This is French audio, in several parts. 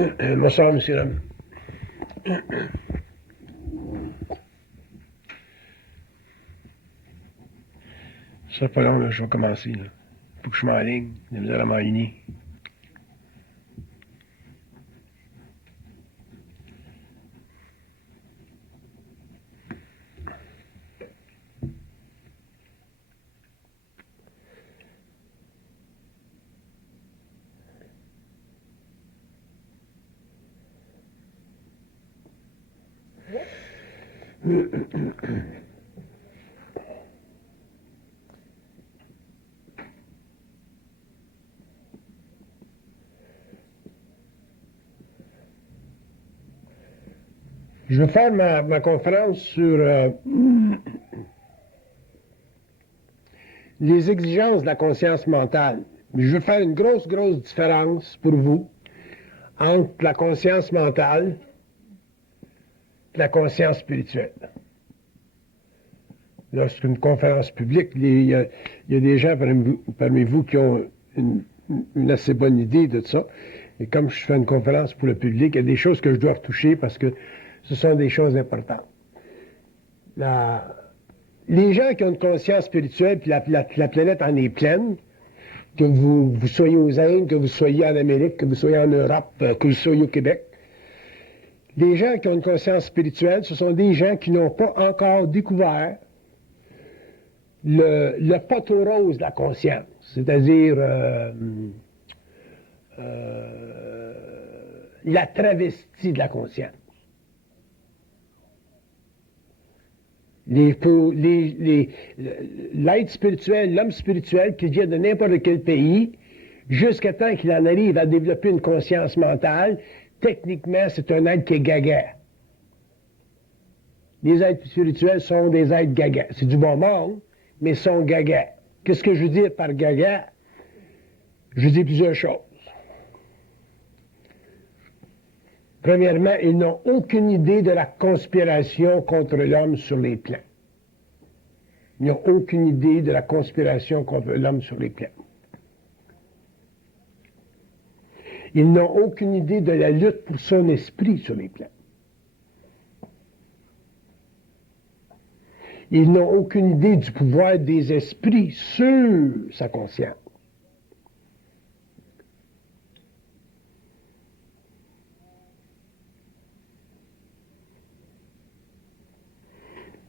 Bonsoir, monsieur Lam. Ça sera pas long, là, je vais commencer. Là. Faut que je m'enligne. J'ai besoin de m'enligner. Je vais faire ma conférence sur les exigences de la conscience mentale. Je vais faire une grosse différence pour vous entre la conscience mentale et la conscience spirituelle. Lorsqu'une conférence publique, il y a des gens parmi vous qui ont une assez bonne idée de ça. Et comme je fais une conférence pour le public, il y a des choses que je dois retoucher parce que ce sont des choses importantes. Les gens qui ont une conscience spirituelle, puis la planète en est pleine, que vous soyez aux Indes, que vous soyez en Amérique, que vous soyez en Europe, que vous soyez au Québec, les gens qui ont une conscience spirituelle, ce sont des gens qui n'ont pas encore découvert le poteau rose de la conscience, c'est-à-dire la travestie de la conscience. L'être spirituel, l'homme spirituel qui vient de n'importe quel pays, jusqu'à temps qu'il en arrive à développer une conscience mentale, techniquement, c'est un être qui est gaga. Les êtres spirituels sont des êtres gaga. C'est du bon monde, mais sont gaga. Qu'est-ce que je veux dire par gaga? Je veux dire plusieurs choses. Premièrement, ils n'ont aucune idée de la conspiration contre l'homme sur les plans. Ils n'ont aucune idée de la conspiration contre l'homme sur les plans. Ils n'ont aucune idée de la lutte pour son esprit sur les plans. Ils n'ont aucune idée du pouvoir des esprits sur sa conscience.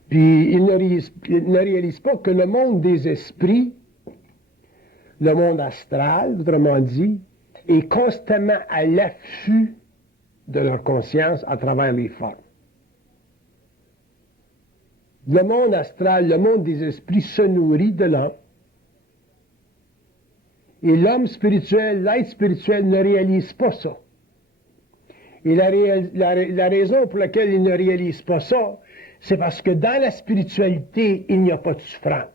Puis ils ne réalisent pas que le monde des esprits, le monde astral, autrement dit, est constamment à l'affût de leur conscience à travers les formes. Le monde astral, le monde des esprits se nourrit de l'homme. Et l'homme spirituel, l'être spirituel ne réalise pas ça. Et la raison pour laquelle il ne réalise pas ça, c'est parce que dans la spiritualité, il n'y a pas de souffrance.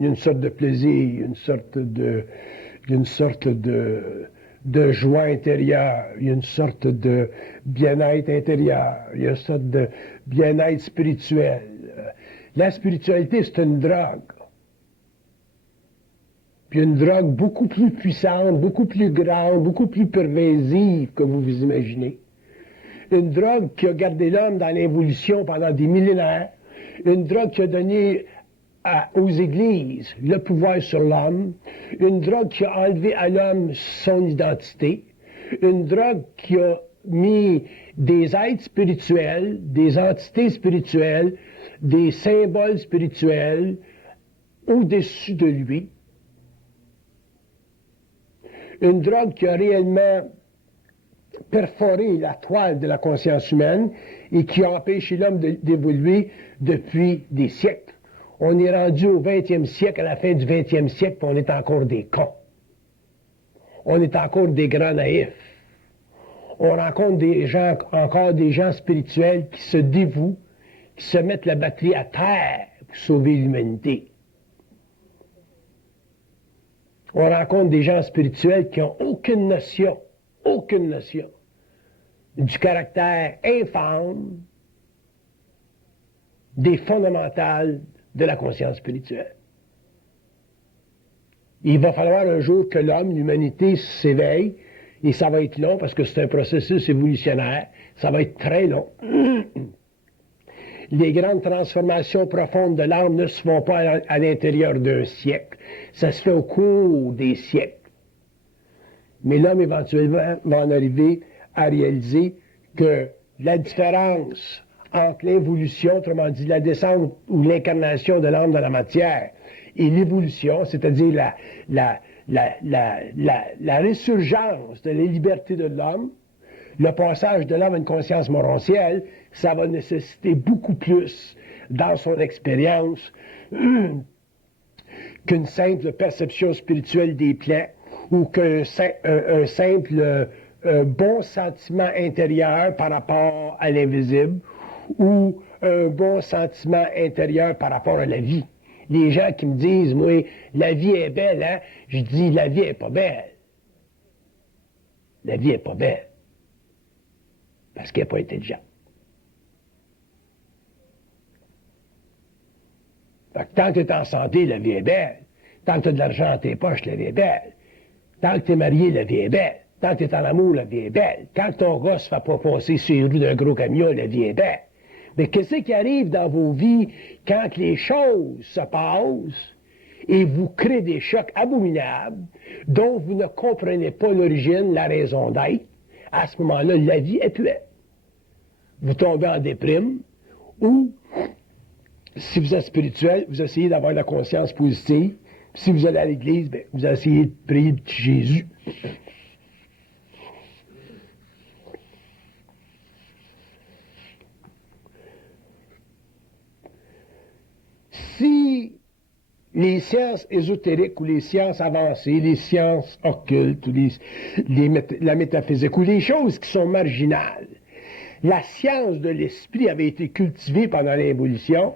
Il y a une sorte de plaisir, une sorte de joie intérieure, il y a une sorte de bien-être intérieur, il y a une sorte de bien-être spirituel. La spiritualité, c'est une drogue. Puis une drogue beaucoup plus puissante, beaucoup plus grande, beaucoup plus pervasive que vous vous imaginez. Une drogue qui a gardé l'homme dans l'évolution pendant des millénaires. Une drogue qui a donné aux églises le pouvoir sur l'homme. Une drogue qui a enlevé à l'homme son identité. Une drogue qui a mis des êtres spirituels, des entités spirituelles, des symboles spirituels au-dessus de lui. Une drogue qui a réellement perforé la toile de la conscience humaine et qui a empêché l'homme d'évoluer depuis des siècles. On est rendu au 20e siècle, à la fin du 20e siècle, puis on est encore des cons. On est encore des grands naïfs. On rencontre encore des gens spirituels qui se dévouent, qui se mettent la batterie à terre pour sauver l'humanité. On rencontre des gens spirituels qui n'ont aucune notion du caractère infâme des fondamentales de la conscience spirituelle. Il va falloir un jour que l'homme, l'humanité s'éveille, Et ça va être long parce que c'est un processus évolutionnaire. Ça va être très long. Les grandes transformations profondes de l'âme ne se font pas à l'intérieur d'un siècle. Ça se fait au cours des siècles. Mais l'homme, éventuellement, va en arriver à réaliser que la différence entre l'évolution, autrement dit la descente ou l'incarnation de l'âme dans la matière, et l'évolution, c'est-à-dire la résurgence de la liberté de l'homme, le passage de l'homme à une conscience morontielle, ça va nécessiter beaucoup plus dans son expérience qu'une simple perception spirituelle des plans ou qu'un simple bon sentiment intérieur par rapport à l'invisible ou un bon sentiment intérieur par rapport à la vie. Les gens qui me disent, moi, la vie est belle, hein? Je dis, la vie est pas belle. La vie est pas belle. Parce qu'elle n'est pas intelligente. Fait que tant que tu es en santé, la vie est belle. Tant que tu as de l'argent dans tes poches, la vie est belle. Tant que tu es marié, la vie est belle. Tant que tu es en amour, la vie est belle. Quand ton gars se fait pas passer sur les roues d'un gros camion, la vie est belle. Mais qu'est-ce qui arrive dans vos vies quand les choses se passent et vous créez des chocs abominables dont vous ne comprenez pas l'origine, la raison d'être? À ce moment-là, la vie est puelle. Vous tombez en déprime ou, si vous êtes spirituel, vous essayez d'avoir la conscience positive. Si vous allez à l'église, bien, vous essayez de prier de Jésus. Si les sciences ésotériques ou les sciences avancées, les sciences occultes, ou la métaphysique, ou les choses qui sont marginales, la science de l'esprit avait été cultivée pendant l'évolution,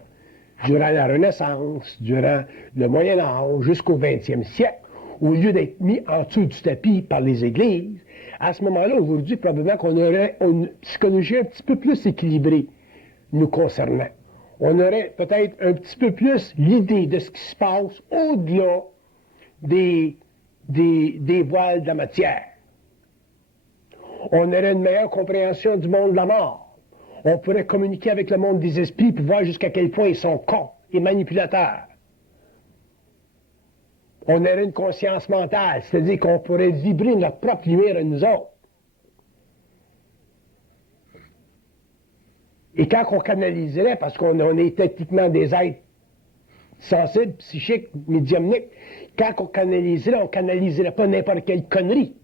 durant la Renaissance, durant le Moyen Âge, jusqu'au 20e siècle, au lieu d'être mis en dessous du tapis par les églises. À ce moment-là, aujourd'hui, probablement qu'on aurait une psychologie un petit peu plus équilibrée nous concernant. On aurait peut-être un petit peu plus l'idée de ce qui se passe au-delà des voiles de la matière. On aurait une meilleure compréhension du monde de la mort. On pourrait communiquer avec le monde des esprits pour voir jusqu'à quel point ils sont cons et manipulateurs. On aurait une conscience mentale, c'est-à-dire qu'on pourrait vibrer notre propre lumière à nous autres. Et quand on canaliserait, parce qu'on est techniquement des êtres sensibles, psychiques, médiumniques, quand on canaliserait pas n'importe quelle connerie.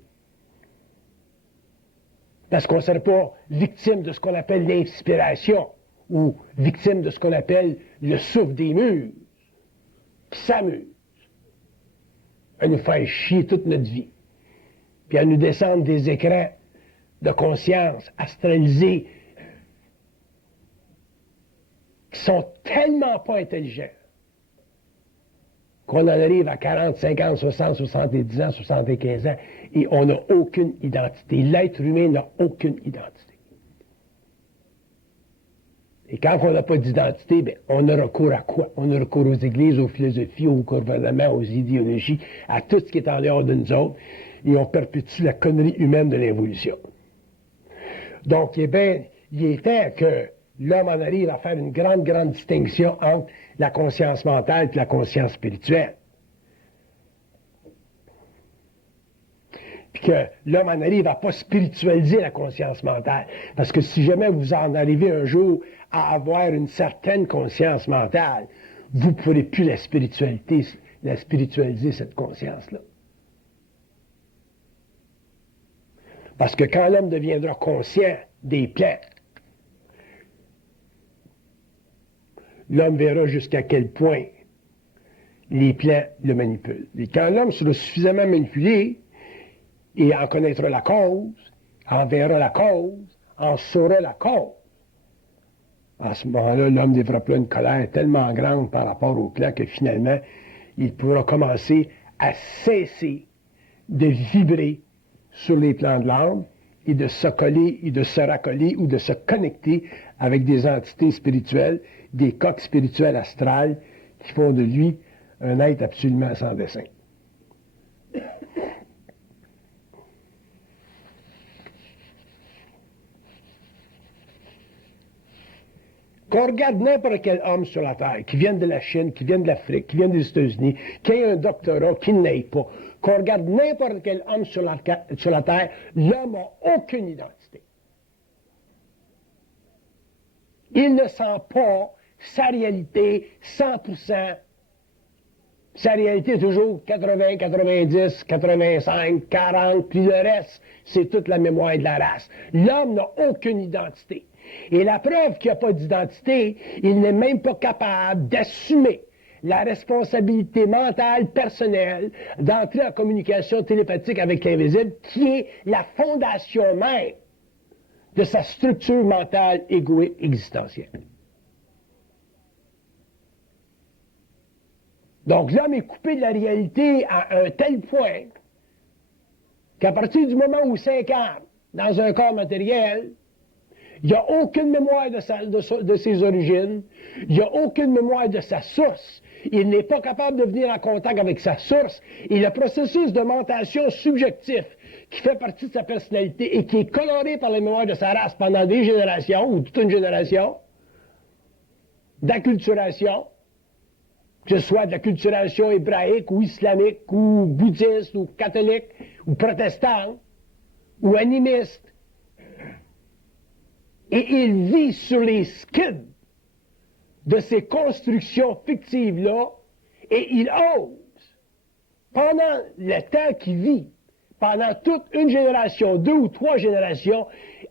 Parce qu'on ne serait pas victime de ce qu'on appelle l'inspiration, ou victime de ce qu'on appelle le souffle des muses, qui s'amusent à nous faire chier toute notre vie, puis à nous descendre des écrans de conscience astralisés qui sont tellement pas intelligents qu'on en arrive à 40, 50, 60, 70 ans, 75 ans, et on n'a aucune identité. L'être humain n'a aucune identité. Et quand on n'a pas d'identité, bien, on a recours à quoi? On a recours aux églises, aux philosophies, au gouvernement, aux idéologies, à tout ce qui est en dehors de nous autres, et on perpétue la connerie humaine de l'évolution. Donc, il est temps que l'homme en arrive à faire une grande, grande distinction entre la conscience mentale et la conscience spirituelle. Puis que l'homme en arrive à ne pas spiritualiser la conscience mentale. Parce que si jamais vous en arrivez un jour à avoir une certaine conscience mentale, vous ne pourrez plus la spiritualiser, cette conscience-là. Parce que quand l'homme deviendra conscient des plans, l'homme verra jusqu'à quel point les plans le manipulent. Et quand l'homme sera suffisamment manipulé et en connaîtra la cause, en verra la cause, en saura la cause, à ce moment-là, l'homme développera une colère tellement grande par rapport au plan que finalement, il pourra commencer à cesser de vibrer sur les plans de l'âme et de se coller et de se raccoler ou de se connecter avec des entités spirituelles, des coques spirituelles astrales qui font de lui un être absolument sans dessein. Qu'on regarde n'importe quel homme sur la Terre, qui vienne de la Chine, qui vienne de l'Afrique, qui vienne des États-Unis, qui ait un doctorat, qui n'ait pas, qu'on regarde n'importe quel homme sur la Terre, l'homme n'a aucune identité. Il ne sent pas sa réalité 100%. Sa réalité est toujours 80, 90, 85, 40, puis le reste, c'est toute la mémoire de la race. L'homme n'a aucune identité. Et la preuve qu'il n'a pas d'identité, il n'est même pas capable d'assumer la responsabilité mentale personnelle d'entrer en communication télépathique avec l'invisible, qui est la fondation même de sa structure mentale égoïque existentielle. Donc l'homme est coupé de la réalité à un tel point qu'à partir du moment où il s'incarne dans un corps matériel, il n'y a aucune mémoire de ses origines, il n'y a aucune mémoire de sa source, il n'est pas capable de venir en contact avec sa source, et le processus de mentation subjectif qui fait partie de sa personnalité et qui est coloré par la mémoire de sa race pendant des générations, ou toute une génération, d'acculturation, que ce soit de la culturation hébraïque ou islamique ou bouddhiste ou catholique ou protestante ou animiste. Et il vit sur les skids de ces constructions fictives-là et il ose, pendant le temps qu'il vit, pendant toute une génération, 2 ou 3 générations,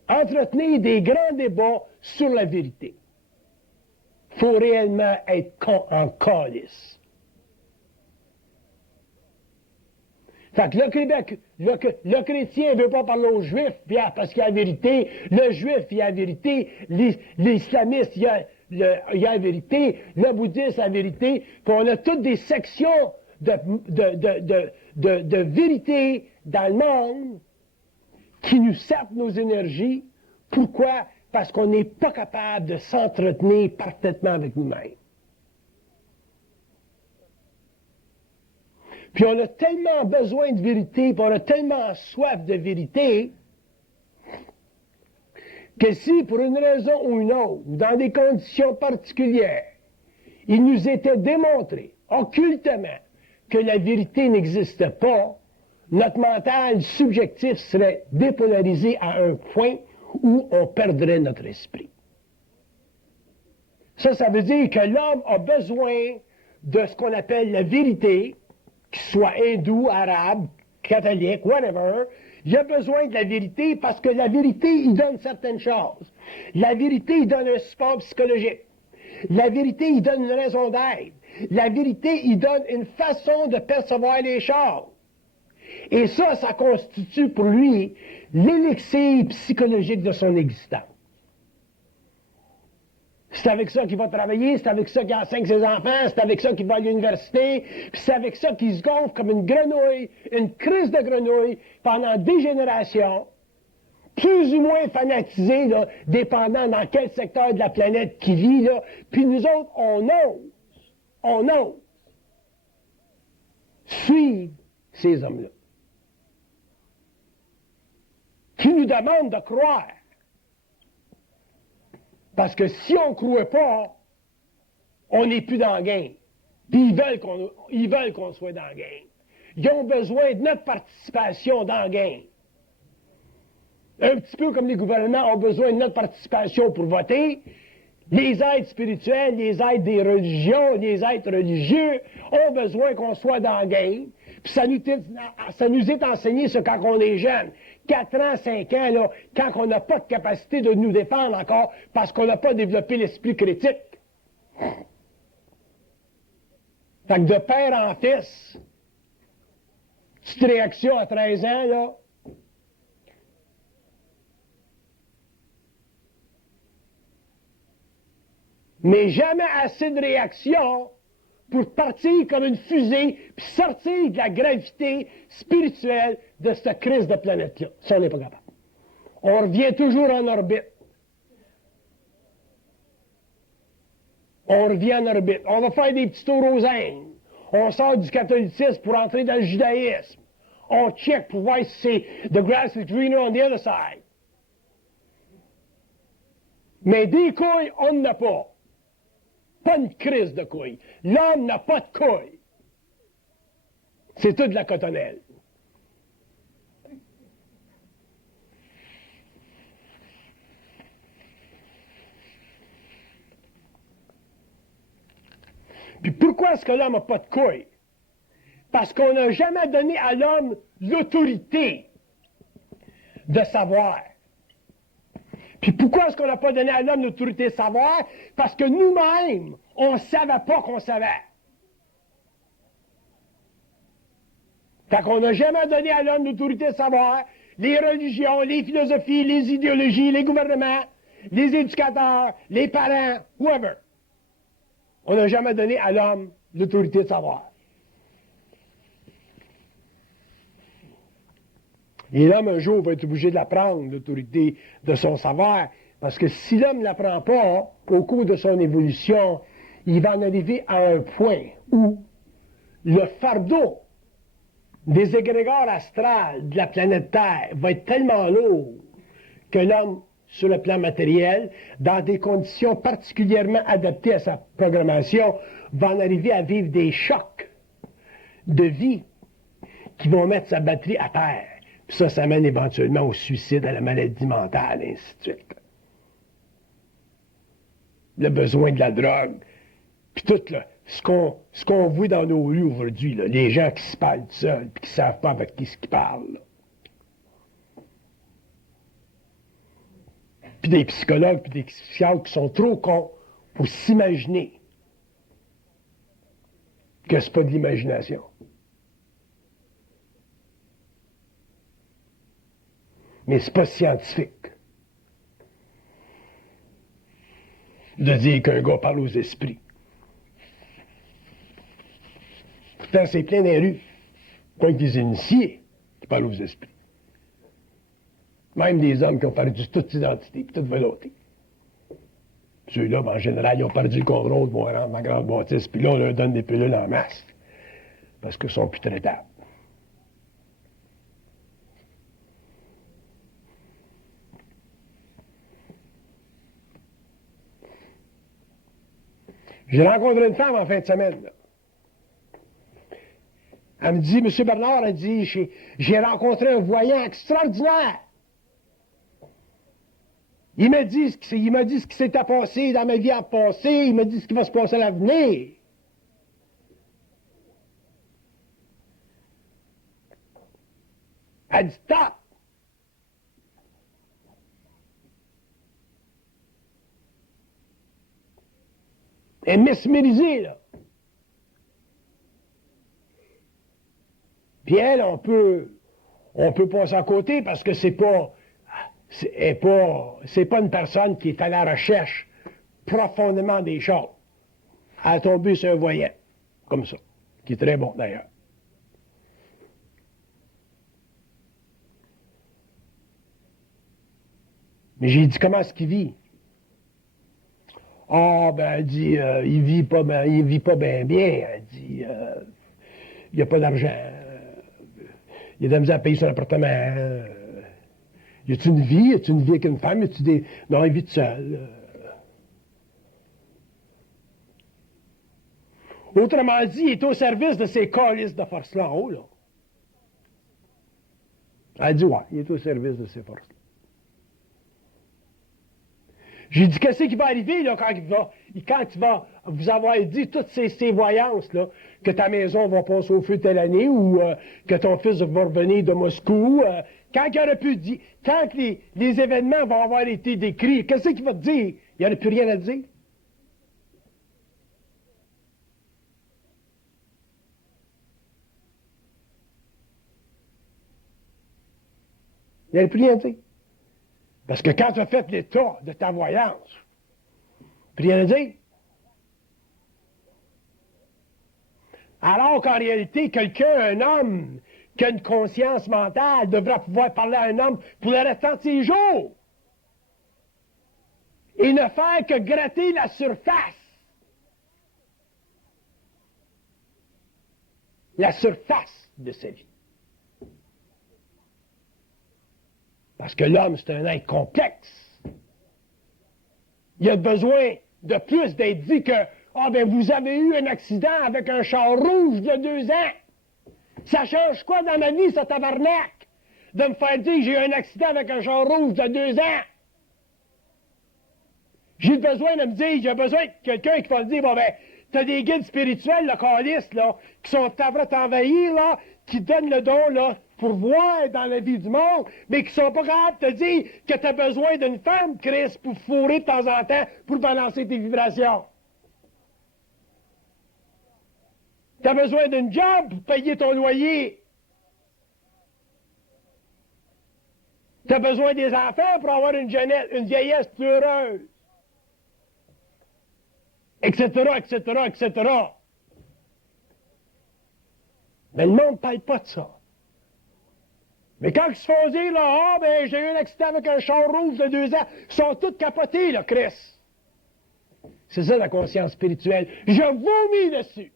entretenir des grands débats sur la vérité. Il faut réellement être en calice. Fait que le Québec, le chrétien ne veut pas parler aux Juifs parce qu'il y a la vérité, le Juif, il y a la vérité, l'islamiste, il y a la vérité, le bouddhiste, la vérité, puis on a toutes des sections de vérité dans le monde qui nous sapent nos énergies. Pourquoi? Parce qu'on n'est pas capable de s'entretenir parfaitement avec nous-mêmes. Puis on a tellement besoin de vérité, puis on a tellement soif de vérité, que si, pour une raison ou une autre, dans des conditions particulières, il nous était démontré, occultement, que la vérité n'existe pas, notre mental subjectif serait dépolarisé à un point où on perdrait notre esprit. Ça veut dire que l'homme a besoin de ce qu'on appelle la vérité, qu'il soit hindou, arabe, catholique, whatever. Il a besoin de la vérité parce que la vérité, il donne certaines choses. La vérité, il donne un support psychologique. La vérité, il donne une raison d'être. La vérité, il donne une façon de percevoir les choses. Et ça constitue pour lui l'élixir psychologique de son existence. C'est avec ça qu'il va travailler, c'est avec ça qu'il enseigne ses enfants, c'est avec ça qu'il va à l'université, puis c'est avec ça qu'il se gonfle comme une grenouille, une crise de grenouille, pendant des générations, plus ou moins fanatisé, là, dépendant dans quel secteur de la planète qu'il vit, là. Puis nous autres, on ose suivre ces hommes-là, qui nous demandent de croire. Parce que si on ne croit pas, on n'est plus dans le game. Puis ils veulent qu'on soit dans le game. Ils ont besoin de notre participation dans le game. Un petit peu comme les gouvernements ont besoin de notre participation pour voter, les êtres spirituels, les êtres des religions, les êtres religieux ont besoin qu'on soit dans le game. Puis ça nous est enseigné ça quand on est jeune. 4 ans, 5 ans, là, quand on n'a pas de capacité de nous défendre encore parce qu'on n'a pas développé l'esprit critique. Fait que de père en fils, petite réaction à 13 ans, là. Mais jamais assez de réaction pour partir comme une fusée puis sortir de la gravité spirituelle de cette crise de planète-là. Ça, on n'est pas capable. On revient toujours en orbite. On revient en orbite. On va faire des petits tours aux Indes. On sort du catholicisme pour entrer dans le judaïsme. On check pour voir si c'est the grass is greener on the other side. Mais des couilles, on n'en a pas. Pas une crise de couilles. L'homme n'a pas de couilles. C'est tout de la cotonnelle. Puis pourquoi est-ce que l'homme n'a pas de couilles? Parce qu'on n'a jamais donné à l'homme l'autorité de savoir. Puis pourquoi est-ce qu'on n'a pas donné à l'homme l'autorité de savoir? Parce que nous-mêmes, on ne savait pas qu'on savait. Fait qu'on n'a jamais donné à l'homme l'autorité de savoir. Les religions, les philosophies, les idéologies, les gouvernements, les éducateurs, les parents, whoever. On n'a jamais donné à l'homme l'autorité de savoir. Et l'homme, un jour, va être obligé de la prendre, l'autorité de son savoir, parce que si l'homme ne la prend pas, au cours de son évolution, il va en arriver à un point où le fardeau des égrégores astrales de la planète Terre va être tellement lourd que l'homme, sur le plan matériel, dans des conditions particulièrement adaptées à sa programmation, va en arriver à vivre des chocs de vie qui vont mettre sa batterie à terre. Puis ça mène éventuellement au suicide, à la maladie mentale, et ainsi de suite. Le besoin de la drogue. Puis tout là, ce qu'on voit dans nos rues aujourd'hui, là, les gens qui se parlent seuls, puis qui ne savent pas avec qui ce qu'ils parlent. Là. Puis des psychologues, puis des psychiatres qui sont trop cons pour s'imaginer que c'est pas de l'imagination. Mais c'est pas scientifique de dire qu'un gars parle aux esprits. Pourtant, c'est plein des rues. Pas que des initiés qui parlent aux esprits. Même des hommes qui ont perdu toute identité, toute volonté. Ceux-là, en général, ils ont perdu le contrôle, vont rentrer dans la grande bâtisse, puis là, on leur donne des pilules en masse. Parce qu'ils sont plus traitables. J'ai rencontré une femme en fin de semaine. Là. Elle me dit, M. Bernard, elle dit, j'ai rencontré un voyant extraordinaire. Il m'a dit ce qui s'était passé dans ma vie à passé, il m'a dit ce qui va se passer à l'avenir. Elle dit, stop! Elle est mesmérisée, là. Puis elle, on peut passer à côté parce que c'est pas une personne qui est à la recherche profondément des choses. Elle a tombé sur un voyant, comme ça, qui est très bon d'ailleurs. Mais j'ai dit, comment est-ce qu'il vit? Ah, ben, elle dit, il vit pas bien bien. Elle dit, il n'y a pas d'argent. Il a de la misère à payer son appartement. Y a-tu une vie? Y a-tu une vie avec une femme? Y a-tu des... Non, il vit tout seul. Autrement dit, il est au service de ces calices de force-là en haut, là. Elle dit, ouais, il est au service de ces forces-là. J'ai dit, qu'est-ce qui va arriver, là, quand il va vous avoir dit toutes ces voyances, là, que ta maison va passer au feu telle année, ou que ton fils va revenir de Moscou, quand il aurait pu dire, quand les événements vont avoir été décrits, qu'est-ce qu'il va te dire? Il n'y aurait plus rien à dire. Il n'y aurait plus rien à dire. Parce que quand tu as fait l'état de ta voyance, plus rien à dire. Alors qu'en réalité, quelqu'un, un homme, qui a une conscience mentale, devra pouvoir parler à un homme pour le restant de ses jours. Et ne faire que gratter la surface. La surface de sa vie. Parce que l'homme, c'est un être complexe. Il a besoin de plus d'être dit que Ah ben vous avez eu un accident avec un char rouge de 2 ans. Ça change quoi dans ma vie, ça tabarnak? De me faire dire que j'ai eu un accident avec un char rouge de 2 ans. J'ai besoin de me dire, j'ai besoin de quelqu'un qui va me dire, bon ben, t'as des guides spirituels, là, calistes, là, qui sont à t'envahir, là, qui donnent le don, là, pour voir dans la vie du monde, mais qui sont pas capables de te dire que t'as besoin d'une femme, Chris, pour fourrer de temps en temps, pour balancer tes vibrations. T'as besoin d'une job pour payer ton loyer. T'as besoin des enfants pour avoir une jeunesse, une vieillesse plus heureuse. Etc., etc., etc. Mais le monde ne parle pas de ça. Mais quand ils se font dire, là, ah, ben, j'ai eu un accident avec un char rouge de 2 ans, ils sont tous capotés, là, Chris. C'est ça, la conscience spirituelle. Je vomis dessus.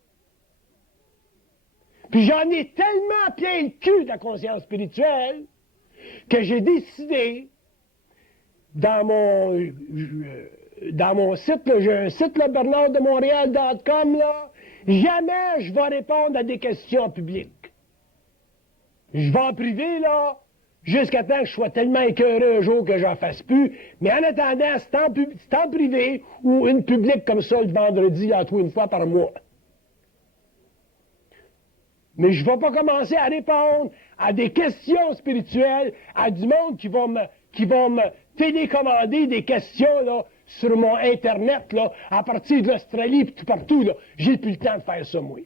Puis j'en ai tellement plein le cul de la conscience spirituelle que j'ai décidé, dans mon site, là, j'ai un site, là, bernarddemontréal.com, là, jamais je vais répondre à des questions publiques. Je vais en privé, là, jusqu'à temps que je sois tellement écœuré un jour que j'en fasse plus. Mais en attendant, c'est en privé ou une publique comme ça le vendredi, là, une fois par mois. Mais je ne vais pas commencer à répondre à des questions spirituelles, à du monde qui vont me télécommander des questions là, sur mon Internet là, à partir de l'Australie et tout partout. Là. J'ai plus le temps de faire ça, moi.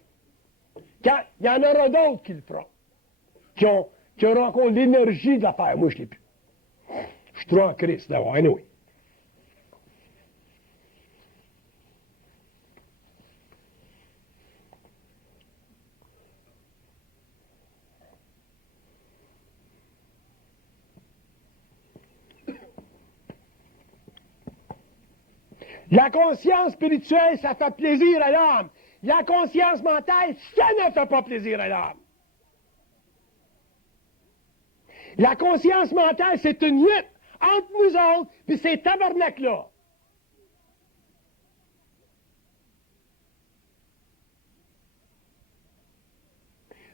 Quand il y en aura d'autres qui le feront, qui auront encore l'énergie de la faire. Moi, je ne l'ai plus. Je suis trop en crise d'avoir. Anyway. La conscience spirituelle, ça fait plaisir à l'âme. La conscience mentale, ça ne fait pas plaisir à l'âme. La conscience mentale, c'est une lutte entre nous autres puis ces tabarnak-là.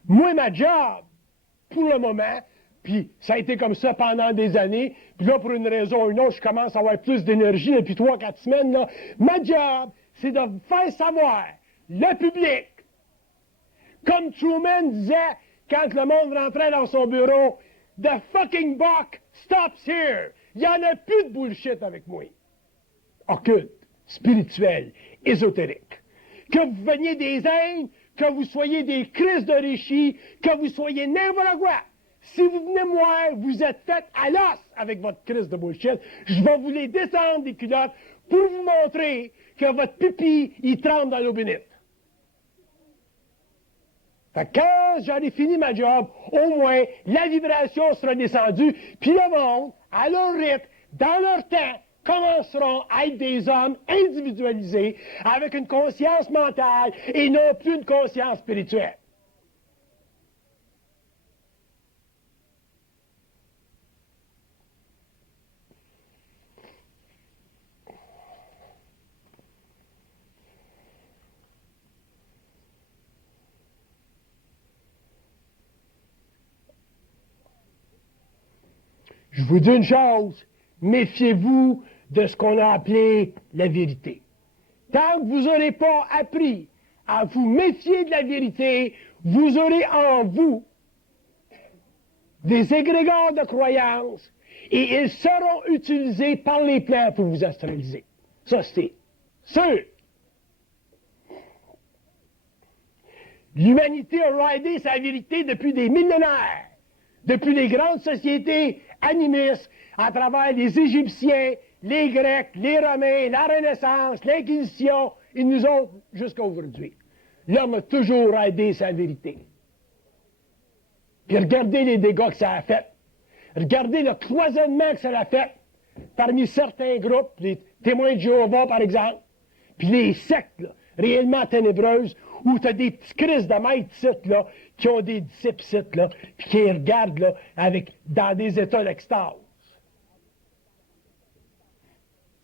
Moi, ma job, pour le moment, puis ça a été comme ça pendant des années, puis là, pour une raison ou une autre, je commence à avoir plus d'énergie depuis 3-4 semaines, là. Ma job, c'est de faire savoir le public, comme Truman disait quand le monde rentrait dans son bureau, « The fucking buck stops here ». Il n'y en a plus de bullshit avec moi. Occulte, spirituel, ésotérique. Que vous veniez des Indes, que vous soyez des crises de Rishi, que vous soyez n'importe quoi. Si vous venez me voir, vous êtes fait à l'os avec votre crise de bullshit. Je vais vous les descendre des culottes pour vous montrer que votre pipi, il tremble dans l'eau bénite. Fait que quand j'aurai fini ma job, au moins, la vibration sera descendue, puis le monde, à leur rythme, dans leur temps, commenceront à être des hommes individualisés, avec une conscience mentale et non plus une conscience spirituelle. Je vous dis une chose, méfiez-vous de ce qu'on a appelé la vérité. Tant que vous n'aurez pas appris à vous méfier de la vérité, vous aurez en vous des égrégores de croyances et ils seront utilisés par les plans pour vous astraliser. Ça, c'est sûr. L'humanité a ridé sa vérité depuis des millénaires, depuis les grandes sociétés animistes, à travers les Égyptiens, les Grecs, les Romains, la Renaissance, l'Inquisition, et nous autres jusqu'à aujourd'hui. L'homme a toujours aidé sa vérité. Puis regardez les dégâts que ça a fait. Regardez le cloisonnement que ça a fait parmi certains groupes, les témoins de Jéhovah par exemple, puis les sectes là, réellement ténébreuses, où tu as des petits crises de maîtres là, qui ont des disciples là, puis qui regardent là, dans des états d'extase.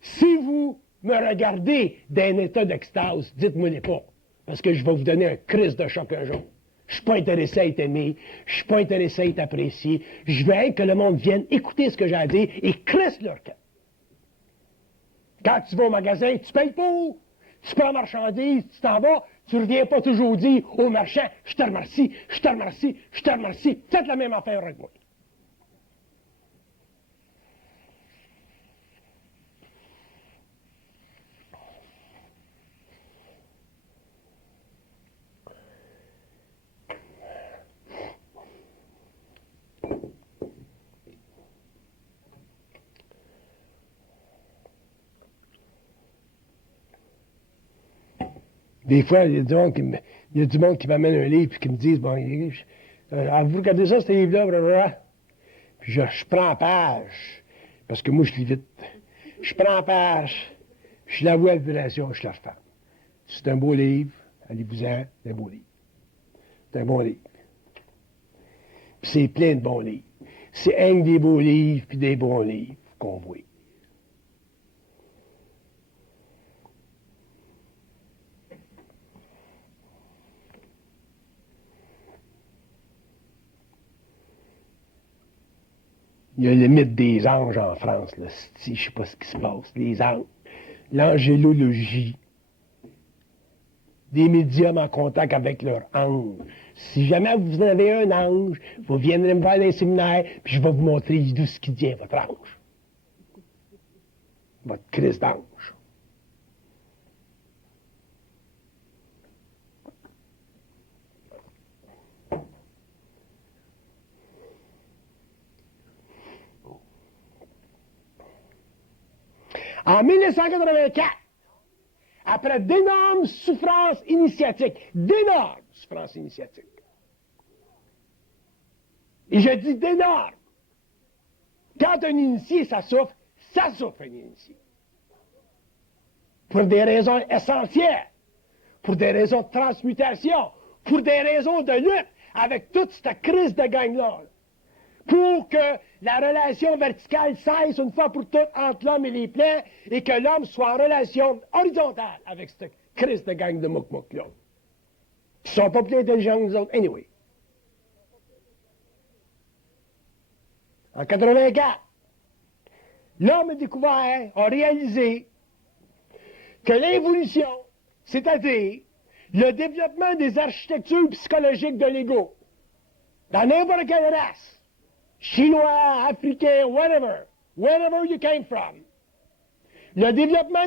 Si vous me regarder d'un état d'extase, dites-moi-les pas. Parce que je vais vous donner un crise de choc un jour. Je suis pas intéressé à être aimé. Je suis pas intéressé à être apprécié. Je veux que le monde vienne écouter ce que j'ai à dire et crisse leur camp. Quand tu vas au magasin, tu payes pour. Tu prends marchandise, tu t'en vas, tu reviens pas toujours dire au marchand, je te remercie, je te remercie, je te remercie. Faites la même affaire avec moi. Des fois, il y a du monde qui m'amène un livre et qui me disent, bon, vous regardez ça, ce livre-là, blablabla. Puis je prends la page, parce que moi, je lis vite. Je prends la page, je l'avoue à la vibration, je la referme. C'est un beau livre, allez-vous-en, c'est un beau livre. C'est un bon livre. Puis c'est plein de bons livres. C'est un des beaux livres, puis des bons livres qu'on voit. Il y a le mythe des anges en France, là. Je ne sais pas ce qui se passe. Les anges. L'angélologie. Des médiums en contact avec leur ange. Si jamais vous avez un ange, vous viendrez me voir dans les séminaires, puis je vais vous montrer d'où ce qui vient, votre ange. Votre Christ d'ange. En 1984, après d'énormes souffrances initiatiques, et je dis d'énormes, quand un initié, ça souffre un initié. Pour des raisons essentielles, pour des raisons de transmutation, pour des raisons de lutte avec toute cette crise de gang-là. Pour que la relation verticale cesse une fois pour toutes entre l'homme et les plants et que l'homme soit en relation horizontale avec cette crise de gang de mouk-mouk-là. Qui sont pas plus intelligents que nous autres, anyway. En 84, l'homme a découvert, a réalisé que l'évolution, c'est-à-dire le développement des architectures psychologiques de l'ego, dans n'importe quelle race, Chinois, Africains, wherever you came from. Le développement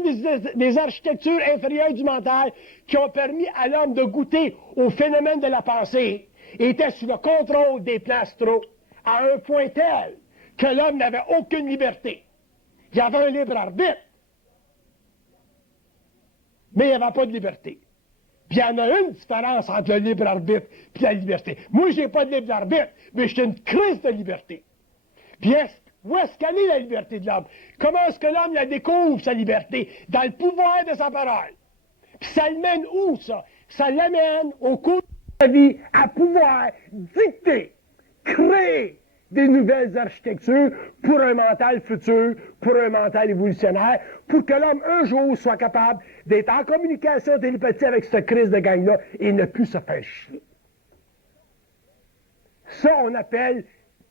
des architectures inférieures du mental qui ont permis à l'homme de goûter au phénomène de la pensée était sous le contrôle des plans astraux à un point tel que l'homme n'avait aucune liberté. Il y avait un libre arbitre, mais il n'y avait pas de liberté. Puis il y en a une différence entre le libre arbitre et la liberté. Moi, je n'ai pas de libre arbitre, mais j'ai une crise de liberté. Puis où est-ce qu'elle est la liberté de l'homme? Comment est-ce que l'homme la découvre, sa liberté? Dans le pouvoir de sa parole. Puis ça le mène où, ça? Ça l'amène au cours de sa vie à pouvoir dicter, créer des nouvelles architectures pour un mental futur, pour un mental évolutionnaire, pour que l'homme, un jour, soit capable d'être en communication télépathique avec cette crise de gang-là et ne plus se faire chier. Ça, on appelle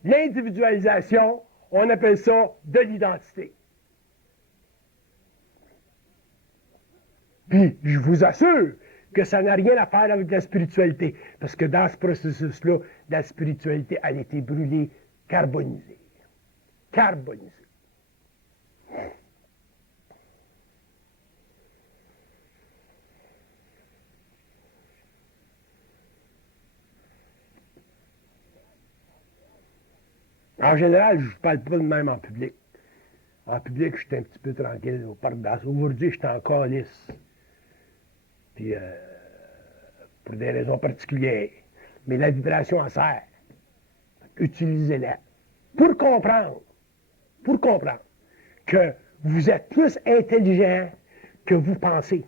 l'individualisation, on appelle ça de l'identité. Puis, je vous assure que ça n'a rien à faire avec la spiritualité, parce que dans ce processus-là, la spiritualité a été brûlée, carbonisée. Carbonisée. En général, je ne parle pas de même en public. En public, je suis un petit peu tranquille au parc d'assaut. Aujourd'hui, je suis en calice. Puis, pour des raisons particulières. Mais la vibration en sert. Utilisez-la. Pour comprendre que vous êtes plus intelligent que vous pensez.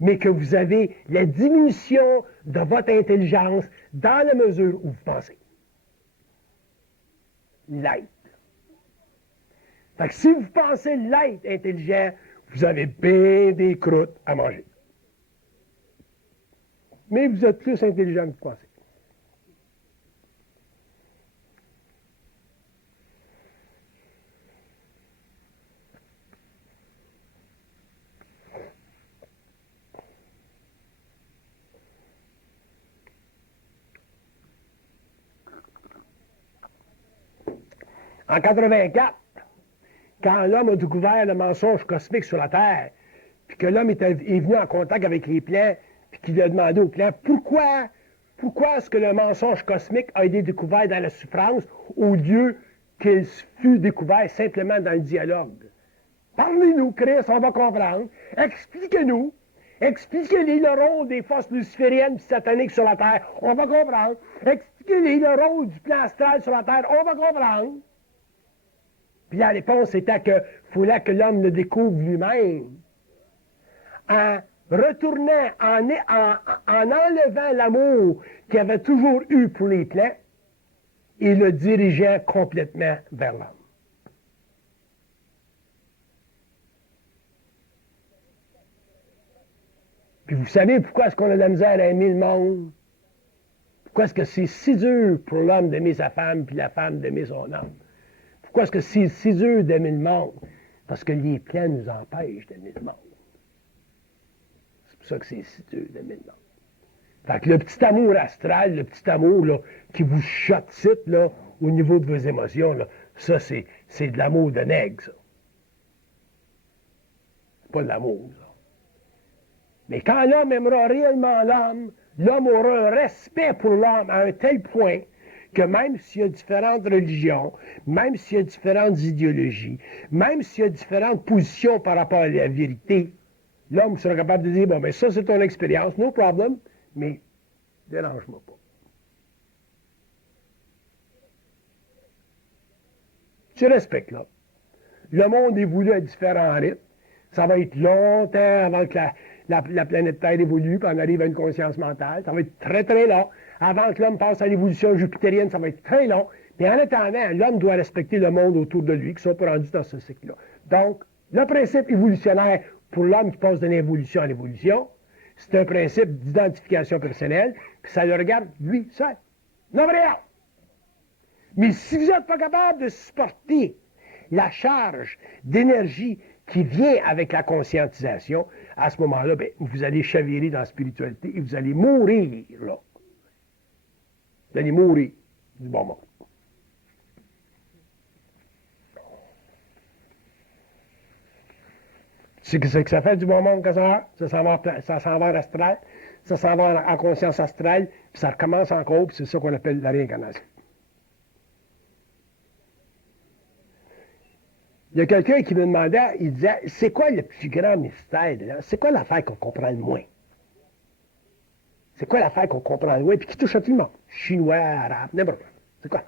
Mais que vous avez la diminution de votre intelligence dans la mesure où vous pensez. L'être. Fait que si vous pensez l'être intelligent, Vous avez bien des croûtes à manger. Mais vous êtes plus intelligent que vous pensez. En 84, quand l'homme a découvert le mensonge cosmique sur la Terre, puis que l'homme est venu en contact avec les plants, puis qu'il a demandé aux plants pourquoi est-ce que le mensonge cosmique a été découvert dans la souffrance au lieu qu'il fût découvert simplement dans le dialogue. Parlez-nous, Christ, on va comprendre. Expliquez-nous. Expliquez-les le rôle des forces lucifériennes et sataniques sur la Terre. On va comprendre. Expliquez-les le rôle du plan astral sur la Terre. On va comprendre. Puis la réponse était qu'il fallait que l'homme le découvre lui-même. En retournant, en enlevant l'amour qu'il avait toujours eu pour les plants, et le dirigeant complètement vers l'homme. Puis vous savez pourquoi est-ce qu'on a de la misère à aimer le monde? Pourquoi est-ce que c'est si dur pour l'homme d'aimer sa femme, puis la femme d'aimer son homme? Pourquoi est-ce que c'est si dur d'aimer le monde? Parce que les plans nous empêchent d'aimer le monde. C'est pour ça que c'est si dur d'aimer le monde. Fait que le petit amour astral, le petit amour là, qui vous chote là, au niveau de vos émotions, là, ça, c'est de l'amour de nègre, ça. C'est pas de l'amour, ça. Mais quand l'homme aimera réellement l'homme, l'homme aura un respect pour l'homme à un tel point que même s'il y a différentes religions, même s'il y a différentes idéologies, même s'il y a différentes positions par rapport à la vérité, l'homme sera capable de dire, bon, ben ça, c'est ton expérience, no problem, mais dérange-moi pas. Tu respectes l'homme. Le monde évolue à différents rythmes. Ça va être longtemps avant que la planète Terre évolue, puis on arrive à une conscience mentale. Ça va être très, très long. Avant que l'homme passe à l'évolution jupitérienne, ça va être très long. Mais en attendant, l'homme doit respecter le monde autour de lui, qui ne sont pas rendus dans ce cycle-là. Donc, le principe évolutionnaire pour l'homme qui passe de l'évolution à l'évolution, c'est un principe d'identification personnelle, puis ça le regarde lui seul. Non, rien. Mais si vous n'êtes pas capable de supporter la charge d'énergie qui vient avec la conscientisation, à ce moment-là, ben, vous allez chavirer dans la spiritualité et vous allez mourir, là. Vous allez mourir du bon monde. C'est que ça fait du bon monde que ça s'en va en astral, ça s'en va en conscience astrale, puis ça recommence encore, puis c'est ça qu'on appelle la réincarnation. Il y a quelqu'un qui me demandait, il disait, c'est quoi le plus grand mystère? C'est quoi l'affaire qu'on comprend le moins? C'est quoi l'affaire qu'on comprend le moins, puis qui touche à tout le monde? Chinois, arabe, n'importe quoi. C'est quoi?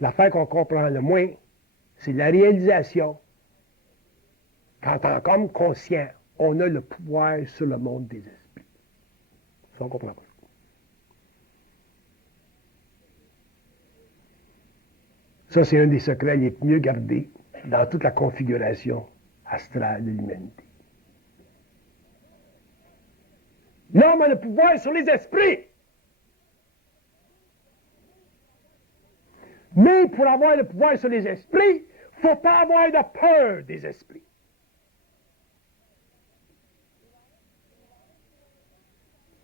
L'affaire qu'on comprend le moins, c'est la réalisation qu'en tant qu'homme conscient, on a le pouvoir sur le monde des esprits. Ça, on comprend pas. Ça, c'est un des secrets les mieux gardés dans toute la configuration astrale de l'humanité. L'homme a le pouvoir sur les esprits. Mais pour avoir le pouvoir sur les esprits, il ne faut pas avoir de peur des esprits.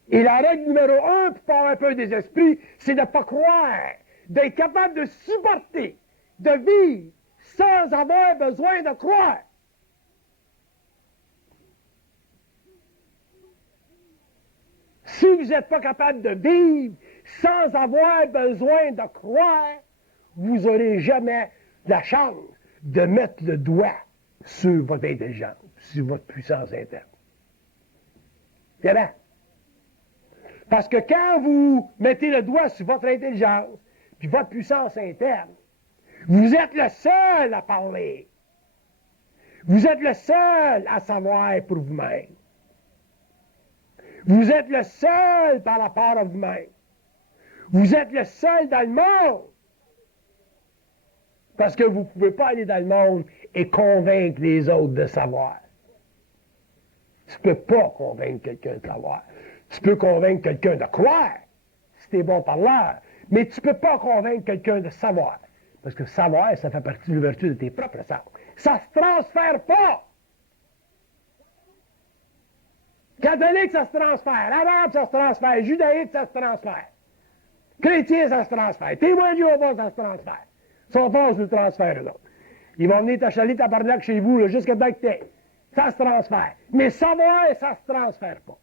Et la règle numéro 1 pour pas avoir peur des esprits, c'est de ne pas croire, d'être capable de supporter, de vivre sans avoir besoin de croire. Si vous n'êtes pas capable de vivre sans avoir besoin de croire, vous n'aurez jamais la chance de mettre le doigt sur votre intelligence, sur votre puissance interne. C'est vrai. Parce que quand vous mettez le doigt sur votre intelligence, puis votre puissance interne, vous êtes le seul à parler. Vous êtes le seul à savoir pour vous-même. Vous êtes le seul par rapport à vous-même. Vous êtes le seul dans le monde. Parce que vous ne pouvez pas aller dans le monde et convaincre les autres de savoir. Tu ne peux pas convaincre quelqu'un de savoir. Tu peux convaincre quelqu'un de croire, si tu es bon parleur. Mais tu ne peux pas convaincre quelqu'un de savoir. Parce que savoir, ça fait partie de l'ouverture de tes propres sens. Ça ne se transfère pas. Catholique, ça se transfère. Arabe, ça se transfère. Judaïque, ça se transfère. Chrétien, ça se transfère. Témoin de Jéhovah, ça se transfère. Son force le transfert, eux autres. Ils vont venir t'achaler ta barnaque chez vous, là, jusqu'à temps que t'es. Ça se transfère. Mais savoir, ça se transfère pas.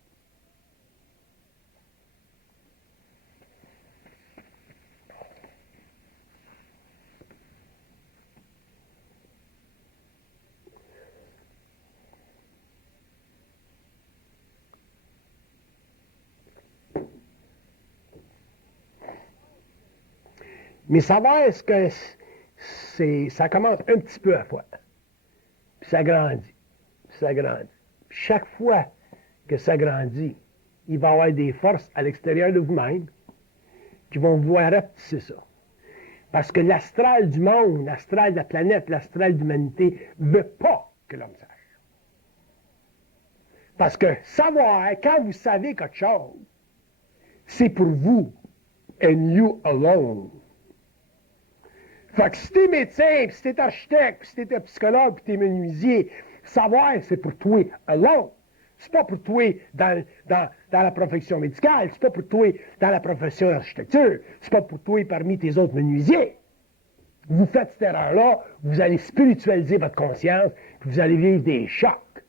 Mais savoir, est-ce que ça commence un petit peu à la fois. Puis ça grandit. Puis ça grandit. Puis chaque fois que ça grandit, il va y avoir des forces à l'extérieur de vous-même qui vont vouloir rapetisser ça. Parce que l'astral du monde, l'astral de la planète, l'astral de l'humanité ne veut pas que l'homme sache. Parce que savoir, quand vous savez quelque chose, c'est pour vous, and you alone. Fait que si t'es médecin, puis si t'es architecte, puis si t'es psychologue, puis t'es menuisier, savoir, c'est pour toi alone. C'est pas pour toi dans la profession médicale, c'est pas pour toi dans la profession d'architecture, c'est pas pour toi parmi tes autres menuisiers. Vous faites cette erreur-là, vous allez spiritualiser votre conscience, puis vous allez vivre des chocs.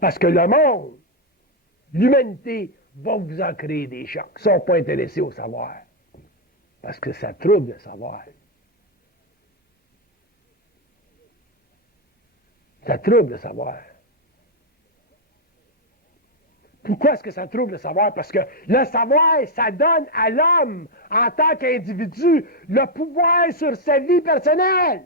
Parce que le monde, l'humanité, va vous en créer des chocs. Ils ne sont pas intéressés au savoir. Parce que ça trouble le savoir. Ça trouble le savoir. Pourquoi est-ce que ça trouble le savoir? Parce que le savoir, ça donne à l'homme, en tant qu'individu, le pouvoir sur sa vie personnelle.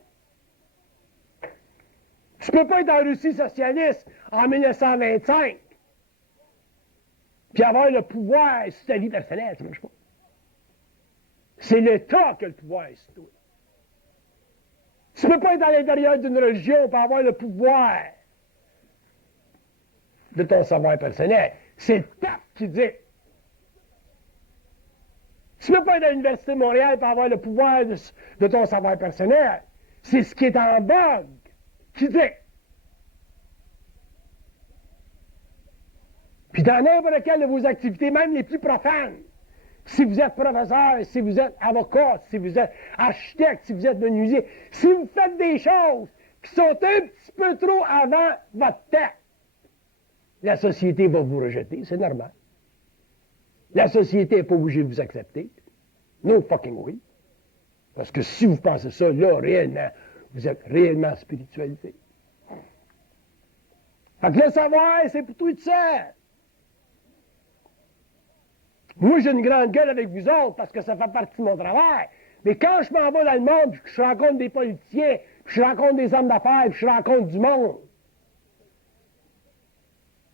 Tu ne peux pas être en Russie socialiste en 1925 puis avoir le pouvoir sur ta vie personnelle. Ça ne marche pas. C'est l'État qui a le pouvoir sur toi. Tu ne peux pas être à l'intérieur d'une religion pour avoir le pouvoir de ton savoir personnel. C'est le pape qui dit. Tu ne peux pas être à l'Université de Montréal pour avoir le pouvoir de ton savoir personnel. C'est ce qui est en vogue qui dit. Puis dans n'importe quelle de vos activités, même les plus profanes, si vous êtes professeur, si vous êtes avocat, si vous êtes architecte, si vous êtes menuisier, si vous faites des choses qui sont un petit peu trop avant votre temps, la société va vous rejeter, c'est normal. La société n'est pas obligée de vous accepter. No fucking way. Parce que si vous pensez ça, là, réellement, vous êtes réellement spiritualisé. Fait que le savoir, c'est pour tout seul. Moi, j'ai une grande gueule avec vous autres parce que ça fait partie de mon travail. Mais quand je m'en vais dans le monde, puis que je rencontre des politiciens, puis je rencontre des hommes d'affaires, puis je rencontre du monde,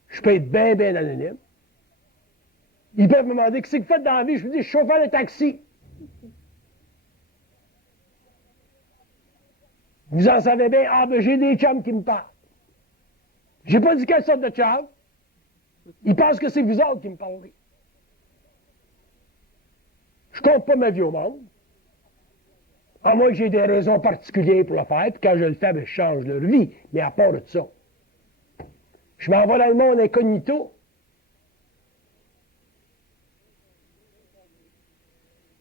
je peux être bien, bien anonyme. Ils peuvent me demander qu'est-ce que vous faites dans la vie. Je vous dis, je suis chauffeur de taxi. Vous en savez bien, ah ben j'ai des chums qui me parlent. J'ai pas dit quelle sorte de chums. Ils pensent que c'est vous autres qui me parlez. Je compte pas ma vie au monde. À moins que j'ai des raisons particulières pour le faire, puis quand je le fais, ben, je change leur vie. Mais à part de ça, je m'en vais dans le monde incognito.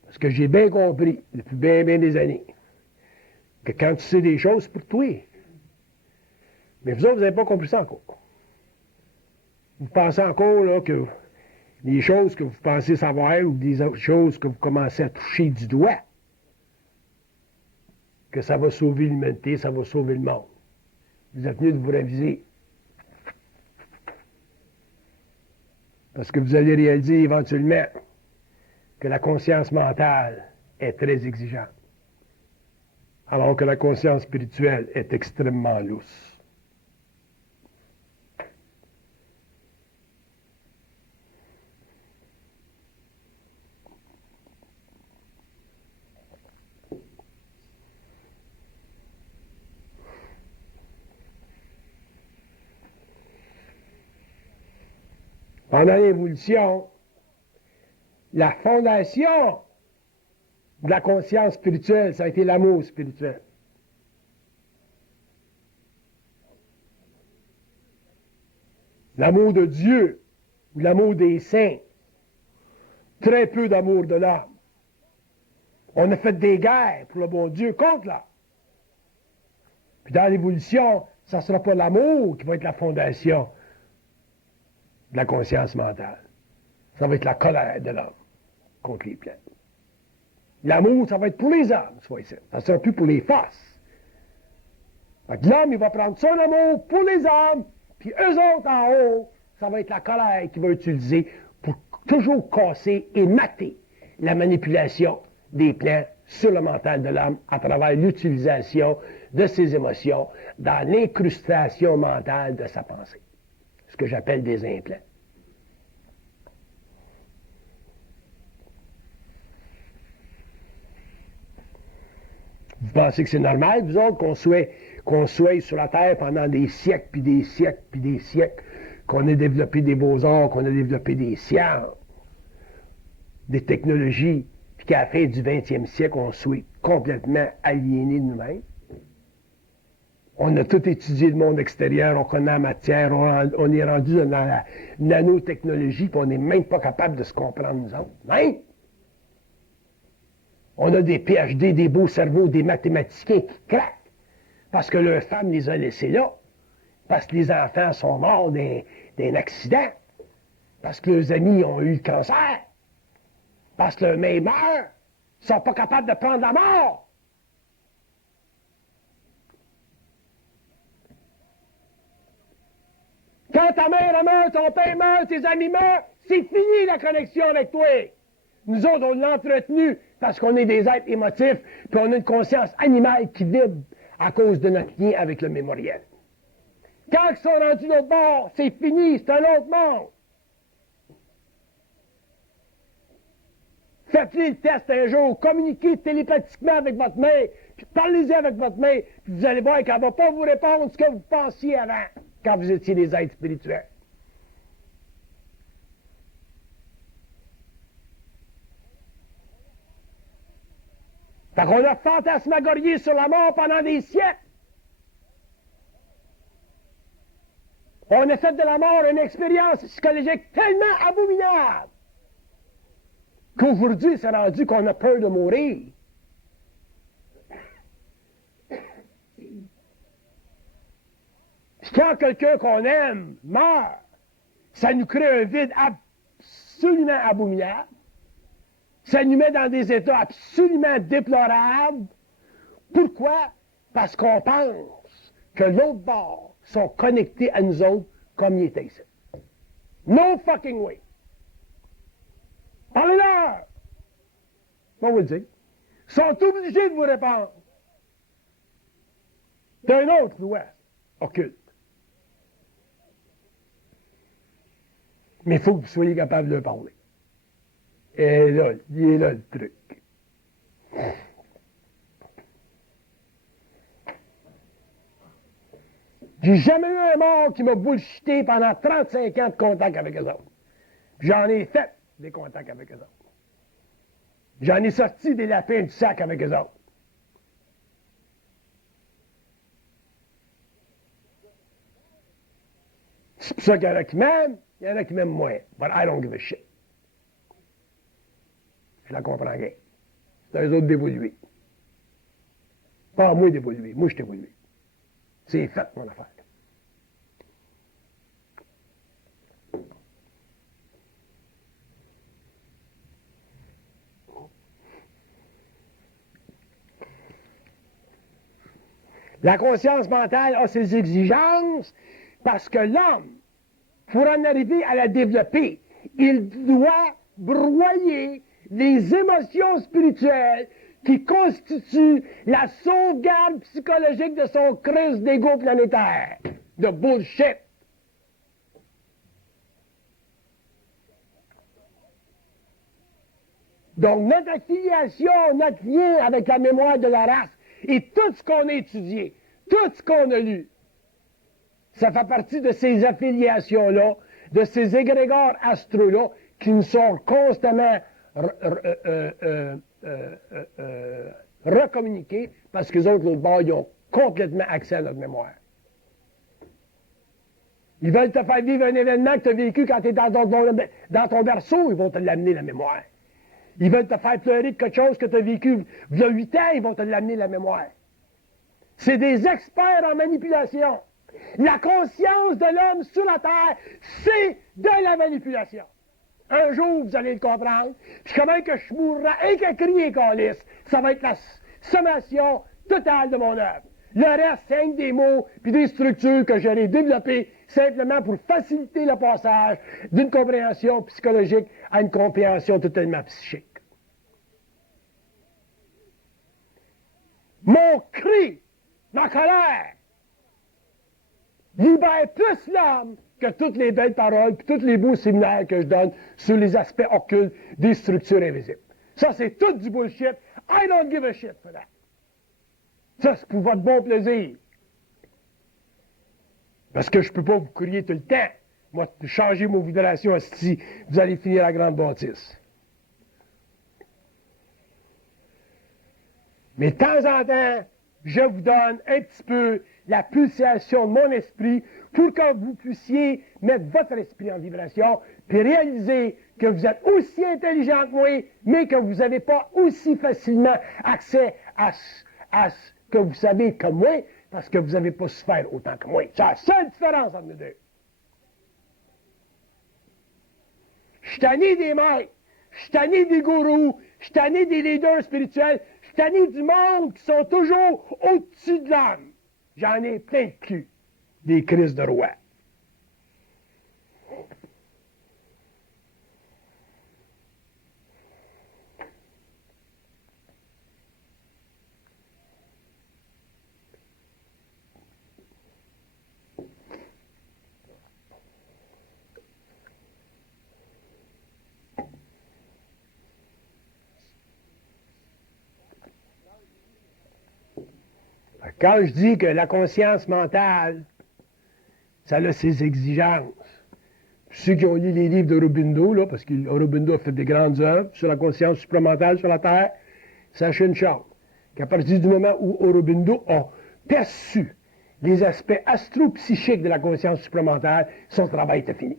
Parce que j'ai bien compris, depuis bien, bien des années, que quand tu sais des choses, c'est pour toi. Mais vous autres, vous n'avez pas compris ça encore. Vous pensez encore là, que les choses que vous pensez savoir ou des autres choses que vous commencez à toucher du doigt, que ça va sauver l'humanité, ça va sauver le monde. Vous êtes venu de vous réviser. Parce que vous allez réaliser éventuellement que la conscience mentale est très exigeante, alors que la conscience spirituelle est extrêmement lousse. Pendant l'évolution, la fondation de la conscience spirituelle, ça a été l'amour spirituel. L'amour de Dieu, l'amour des saints. Très peu d'amour de l'homme. On a fait des guerres pour le bon Dieu contre l'homme. Puis dans l'évolution, ça ne sera pas l'amour qui va être la fondation de la conscience mentale. Ça va être la colère de l'homme contre les planètes. L'amour, ça va être pour les hommes, ça ne sera plus pour les forces. L'homme, il va prendre son amour pour les hommes, puis eux autres en haut, ça va être la colère qu'il va utiliser pour toujours casser et mater la manipulation des plans sur le mental de l'homme à travers l'utilisation de ses émotions dans l'incrustation mentale de sa pensée. Ce que j'appelle des implants. Vous pensez que c'est normal, vous autres, qu'on soit sur la Terre pendant des siècles, puis des siècles, puis des siècles, qu'on ait développé des beaux-arts, qu'on ait développé des sciences, des technologies, puis qu'à la fin du 20e siècle, on soit complètement aliénés de nous-mêmes? On a tout étudié le monde extérieur, on connaît la matière, on est rendu dans la nanotechnologie, puis on n'est même pas capable de se comprendre, nous autres. Même! On a des PhD, des beaux cerveaux, des mathématiciens qui craquent parce que leurs femmes les a laissés là, parce que les enfants sont morts d'un accident, parce que leurs amis ont eu le cancer, parce que leurs mères meurent, ils sont pas capables de prendre la mort. Quand ta mère meurt, ton père meurt, tes amis meurent, c'est fini la connexion avec toi. Nous autres, on l'a entretenu parce qu'on est des êtres émotifs, puis on a une conscience animale qui vibre à cause de notre lien avec le mémoriel. Quand ils sont rendus l'autre bord, c'est fini, c'est un autre monde. Faites-le le test un jour, communiquez télépathiquement avec votre mère, puis parlez-y avec votre mère, puis vous allez voir qu'elle ne va pas vous répondre ce que vous pensiez avant, quand vous étiez des êtres spirituels. Fait qu'on a fantasmagorié sur la mort pendant des siècles. On a fait de la mort une expérience psychologique tellement abominable qu'aujourd'hui, c'est rendu qu'on a peur de mourir. Quand quelqu'un qu'on aime meurt, ça nous crée un vide absolument abominable. Ça nous met dans des états absolument déplorables. Pourquoi? Parce qu'on pense que l'autre bord sont connectés à nous autres comme ils étaient ici. No fucking way. Parlez-leur! On va le dire. Ils sont obligés de vous répondre. D'un autre ouest occulte. Mais il faut que vous soyez capable de leur parler. Et là, il est là le truc. J'ai jamais eu un mort qui m'a bullshité pendant 35 ans de contact avec eux autres. J'en ai fait des contacts avec eux autres. J'en ai sorti des lapins du sac avec eux autres. C'est pour ça qu'il y en a qui m'aiment, il y en a qui m'aiment moins. But I don't give a shit. Je la comprends bien. C'est eux autres d'évoluer. Pas à moi d'évoluer. Moi, je t'évolue. C'est fait, mon affaire. La conscience mentale a ses exigences parce que l'homme, pour en arriver à la développer, il doit broyer les émotions spirituelles qui constituent la sauvegarde psychologique de son crise d'ego planétaire. De bullshit. Donc, notre affiliation, notre lien avec la mémoire de la race, et tout ce qu'on a étudié, tout ce qu'on a lu, ça fait partie de ces affiliations-là de ces égrégores astraux-là qui nous sont constamment recommuniqués parce que les autres, l'autre bord, ils ont complètement accès à notre mémoire. Ils veulent te faire vivre un événement que tu as vécu quand tu es dans ton berceau, ils vont te l'amener, la mémoire. Ils veulent te faire pleurer de quelque chose que tu as vécu il y a 8 ans, ils vont te l'amener, la mémoire. C'est des experts en manipulation. La conscience de l'homme sur la terre, c'est de la manipulation. Un jour, vous allez le comprendre. Puis comment que je mourrai et que crier calisse, ça va être la sommation totale de mon œuvre. Le reste, c'est rien que des mots puis des structures que j'aurais développées simplement pour faciliter le passage d'une compréhension psychologique à une compréhension totalement psychique. Mon cri, ma colère, libère plus l'âme que toutes les belles paroles et tous les beaux séminaires que je donne sur les aspects occultes des structures invisibles. Ça, c'est tout du bullshit. I don't give a shit for that. Ça, c'est pour votre bon plaisir. Parce que je ne peux pas vous crier tout le temps. Moi, changer vos vibrations, hostie, vous allez finir la grande bâtisse. Mais de temps en temps, je vous donne un petit peu la pulsation de mon esprit pour que vous puissiez mettre votre esprit en vibration, puis réaliser que vous êtes aussi intelligent que moi, mais que vous n'avez pas aussi facilement accès à ce que vous savez comme moi, parce que vous n'avez pas souffert autant que moi. C'est la seule différence entre nous deux. Je suis tanné des maîtres, je suis tanné des gourous, je suis tanné des leaders spirituels, je suis tanné du monde qui sont toujours au-dessus de l'âme. J'en ai plein de cul, des crises de roi. Quand je dis que la conscience mentale, ça a ses exigences. Ceux qui ont lu les livres d'Aurobindo, là, parce qu'Aurobindo a fait des grandes œuvres sur la conscience supramentale sur la Terre, sachez une chose, qu'à partir du moment où Aurobindo a perçu les aspects astro-psychiques de la conscience supramentale, son travail était fini.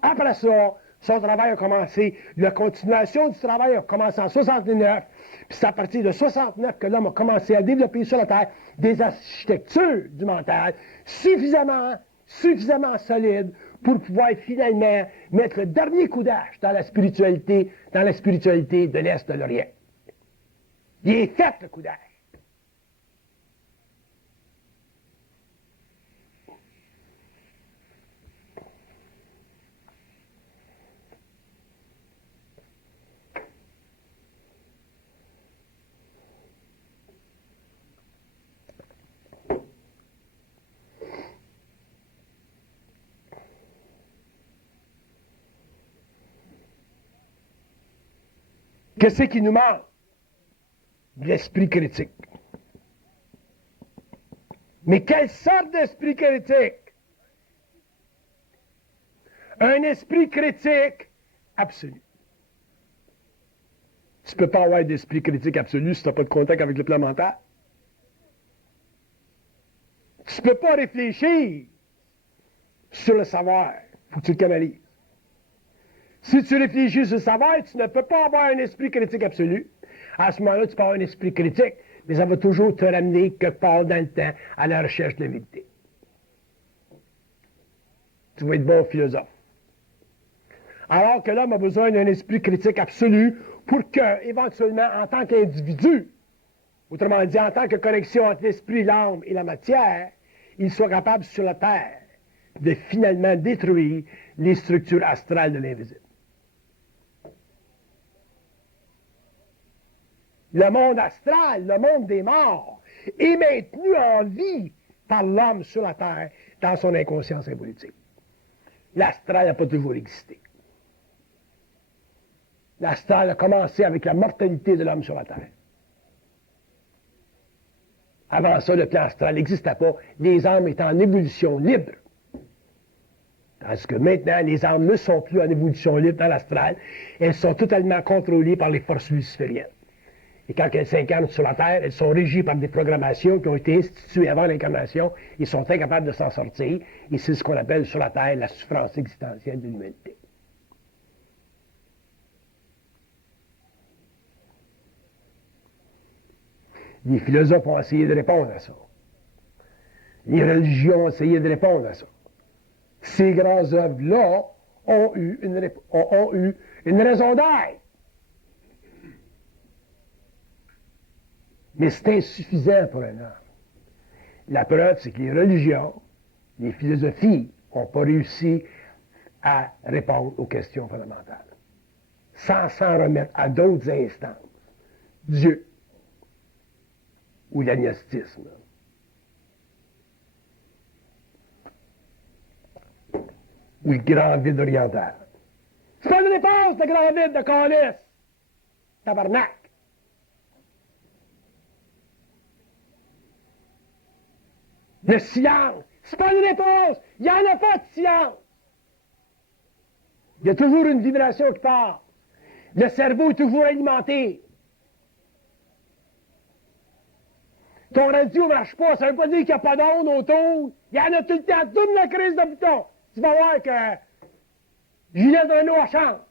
Après ça, son travail a commencé, la continuation du travail a commencé en 69, puis c'est à partir de 69 que l'homme a commencé à développer sur la Terre des architectures du mental suffisamment solides pour pouvoir finalement mettre le dernier coup d'âge dans la spiritualité de l'Est de l'Orient. Il est fait le coup d'âge. Qu'est-ce qui nous manque? De l'esprit critique. Mais quelle sorte d'esprit critique? Un esprit critique absolu. Tu ne peux pas avoir d'esprit critique absolu si tu n'as pas de contact avec le plan mental. Tu ne peux pas réfléchir sur le savoir. Il faut que tu le canalises. Si tu réfléchis sur le savoir, tu ne peux pas avoir un esprit critique absolu. À ce moment-là, tu peux avoir un esprit critique, mais ça va toujours te ramener quelque part dans le temps à la recherche de la vérité. Tu vas être bon philosophe. Alors que l'homme a besoin d'un esprit critique absolu pour que, éventuellement, en tant qu'individu, autrement dit, en tant que connexion entre l'esprit, l'âme et la matière, il soit capable sur la Terre de finalement détruire les structures astrales de l'invisible. Le monde astral, le monde des morts, est maintenu en vie par l'homme sur la Terre dans son inconscience symbolique. L'astral n'a pas toujours existé. L'astral a commencé avec la mortalité de l'homme sur la Terre. Avant ça, le plan astral n'existait pas. Les âmes étaient en ébullition libre. Parce que maintenant, les âmes ne sont plus en évolution libre dans l'astral. Elles sont totalement contrôlées par les forces lucifériennes. Et quand elles s'incarnent sur la Terre, elles sont régies par des programmations qui ont été instituées avant l'incarnation. Ils sont incapables de s'en sortir. Et c'est ce qu'on appelle sur la Terre la souffrance existentielle de l'humanité. Les philosophes ont essayé de répondre à ça. Les religions ont essayé de répondre à ça. Ces grandes œuvres-là ont eu une raison d'être. Mais c'est insuffisant pour un homme. La preuve, c'est que les religions, les philosophies n'ont pas réussi à répondre aux questions fondamentales. Sans s'en remettre à d'autres instances. Dieu ou l'agnostisme. Ou le grand vide oriental. C'est pas une réponse, le grand vide de Calice. Tabarnak. Le silence, c'est pas une réponse. Il n'y en a pas de silence. Il y a toujours une vibration qui part. Le cerveau est toujours alimenté. Ton radio ne marche pas, ça ne veut pas dire qu'il n'y a pas d'onde autour. Il y en a tout le temps, toute la crise de bouton. Tu vas voir que Ginette Renaud chante.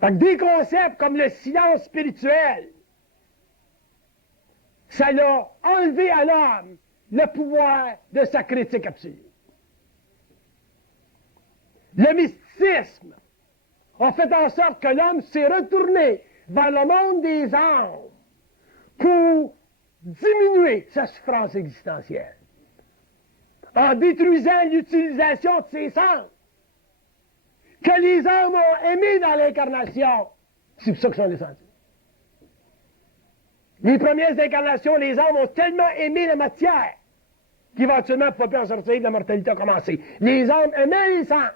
Fait que des concepts comme le silence spirituel, ça l'a enlevé à l'homme le pouvoir de sa critique absolue. Le mysticisme a fait en sorte que l'homme s'est retourné vers le monde des âmes pour diminuer sa souffrance existentielle en détruisant l'utilisation de ses sens que les hommes ont aimés dans l'incarnation. C'est pour ça qu'ils sont descendus. Les premières incarnations, les hommes ont tellement aimé la matière qu'éventuellement, ils ne pouvaient plus en sortir, la mortalité a commencé. Les hommes aimaient les sens.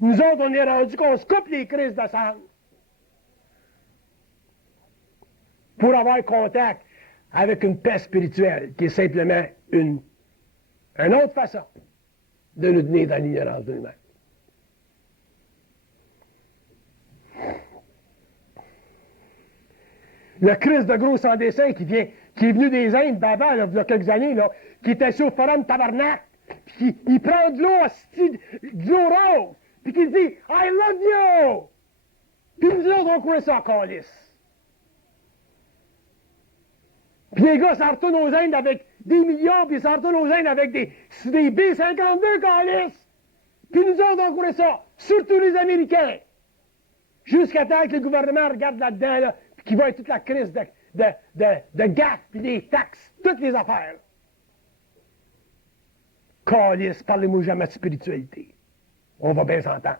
Nous autres, on est rendu qu'on se coupe les crises de sang pour avoir contact avec une paix spirituelle qui est simplement une autre façon de nous tenir dans l'ignorance de nous-mêmes. Le Christ de gros sans dessin qui est venu des Indes d'avant, là, il y a quelques années, là, qui était sur le forum Tabarnak, puis il prend de l'eau rose, puis qui dit « I love you! » Puis nous autres, on croit ça en calice. Puis les gars s'en retournent aux Indes avec des millions, puis ils s'en retournent aux Indes avec des B-52 calice. Puis nous autres, on croit ça, surtout les Américains. Jusqu'à temps que le gouvernement regarde là-dedans, là, puis qu'il voit toute la crise de gaffe, puis des taxes, toutes les affaires. Calice, parlez-moi jamais de spiritualité. On va bien s'entendre.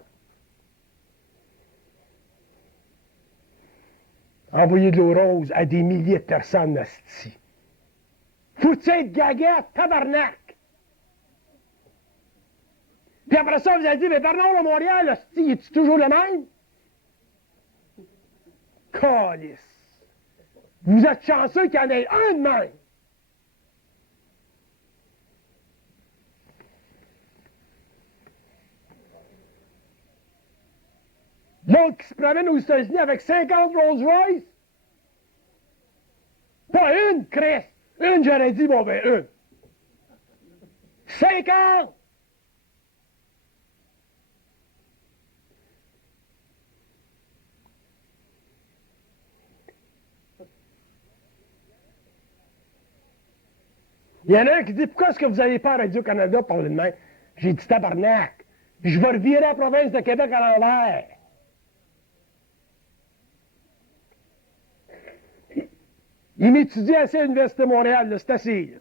Envoyer de l'eau rose à des milliers de personnes, asti. Faut-il être gaguette, tabarnak? Puis après ça, vous allez dire, mais Bernard de Montréal, asti, est-tu toujours le même? Calice. Vous êtes chanceux qu'il y en ait un de même. L'autre qui se promène aux États-Unis avec 50 Rolls-Royce. Pas une, Chris. Une, j'aurais dit, bon ben, une. 50! Il y en a un qui dit, pourquoi est-ce que vous n'allez pas à Radio-Canada parler de même? J'ai dit, tabarnak. Je vais revirer la province de Québec à l'envers. Il m'étudie assez à l'Université de Montréal, là, c'est assez. Là.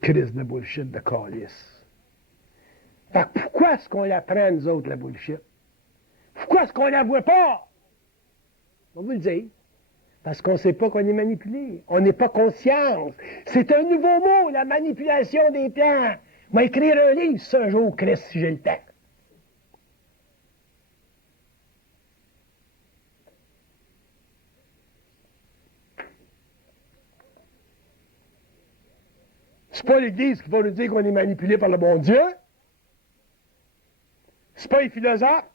Crise de bullshit de calice. Fait que pourquoi est-ce qu'on l'apprend, nous autres, la bullshit? Pourquoi est-ce qu'on la voit pas? On va vous le dire. Parce qu'on ne sait pas qu'on est manipulé. On n'est pas conscience. C'est un nouveau mot, la manipulation des plans. Je vais écrire un livre sur un jour, Chris, si j'ai le temps. pas l'Église qui va nous dire qu'on est manipulé par le bon Dieu. C'est pas les philosophes.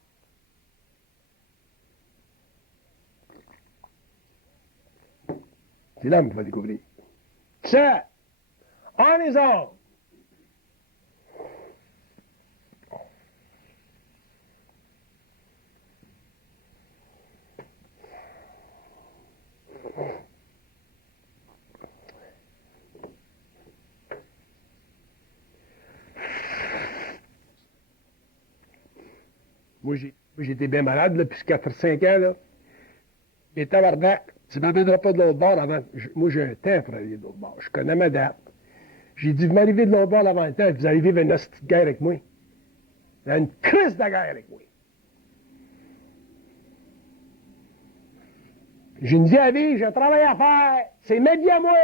C'est l'homme qui va découvrir. Ça, en les hommes. Moi, j'étais bien malade, là, depuis 4-5 ans, là. Et tabarnak, tu m'amèneras pas de l'autre bord avant. Moi, j'ai un temps pour aller de l'autre bord. Je connais ma date. J'ai dit, vous m'arrivez de l'autre bord avant le temps, vous allez vivre une petite guerre avec moi. Une crise de guerre avec moi. J'ai une vie à vivre, j'ai un travail à faire. C'est ma vie à moi.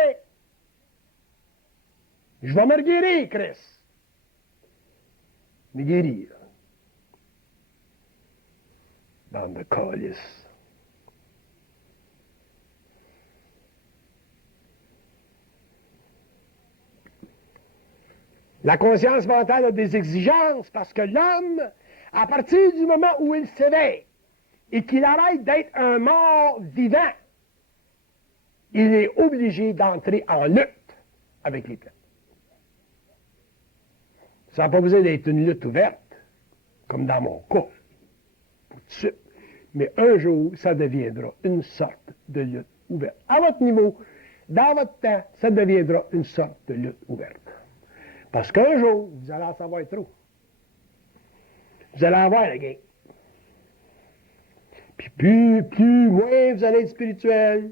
Je vais me guérir, Chris. Me guérir. Dans le calice. La conscience mentale a des exigences parce que l'homme, à partir du moment où il s'éveille et qu'il arrête d'être un mort vivant, il est obligé d'entrer en lutte avec les plantes. Ça n'a pas besoin d'être une lutte ouverte, comme dans mon cas, tout de suite. Mais un jour, ça deviendra une sorte de lutte ouverte. À votre niveau, dans votre temps, ça deviendra une sorte de lutte ouverte. Parce qu'un jour, vous allez en savoir trop. Vous allez avoir la game. Puis moins vous allez être spirituel,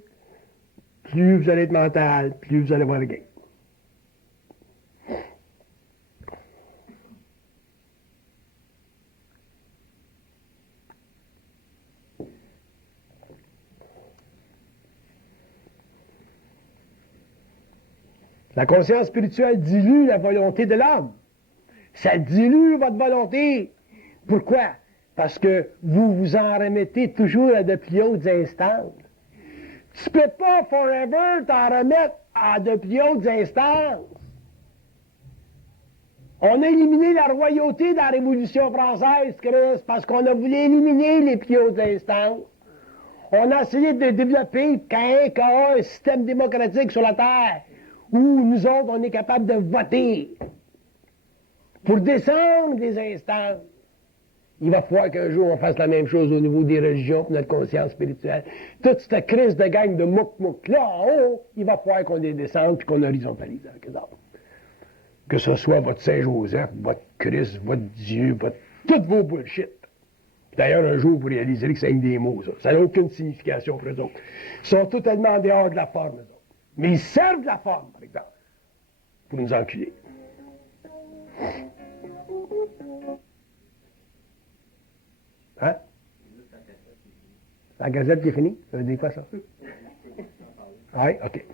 plus vous allez être mental, plus vous allez avoir la game. La conscience spirituelle dilue la volonté de l'homme. Ça dilue votre volonté. Pourquoi? Parce que vous vous en remettez toujours à de plus hautes instances. Tu ne peux pas forever t'en remettre à de plus hautes instances. On a éliminé la royauté dans la Révolution française, Chris, parce qu'on a voulu éliminer les plus hautes instances. On a essayé de développer un système démocratique sur la Terre où nous autres, on est capable de voter pour descendre les instances. Il va falloir qu'un jour, on fasse la même chose au niveau des religions, pour notre conscience spirituelle. Toute cette crise de gang de mouk-mouk-là, en haut, il va falloir qu'on les descende et qu'on horizontalise avec les autres. Que ce soit votre Saint-Joseph, votre Christ, votre Dieu, toutes vos bullshit. D'ailleurs, un jour, vous réaliserez que c'est des mots, ça. Ça n'a aucune signification pour eux autres. Ils sont totalement en dehors de la forme, eux autres. Mais ils servent de la forme, par exemple, pour nous enculer. Hein? La gazette qui est finie? Ça veut dire quoi, ça? Ah oui? OK.